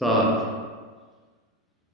7۔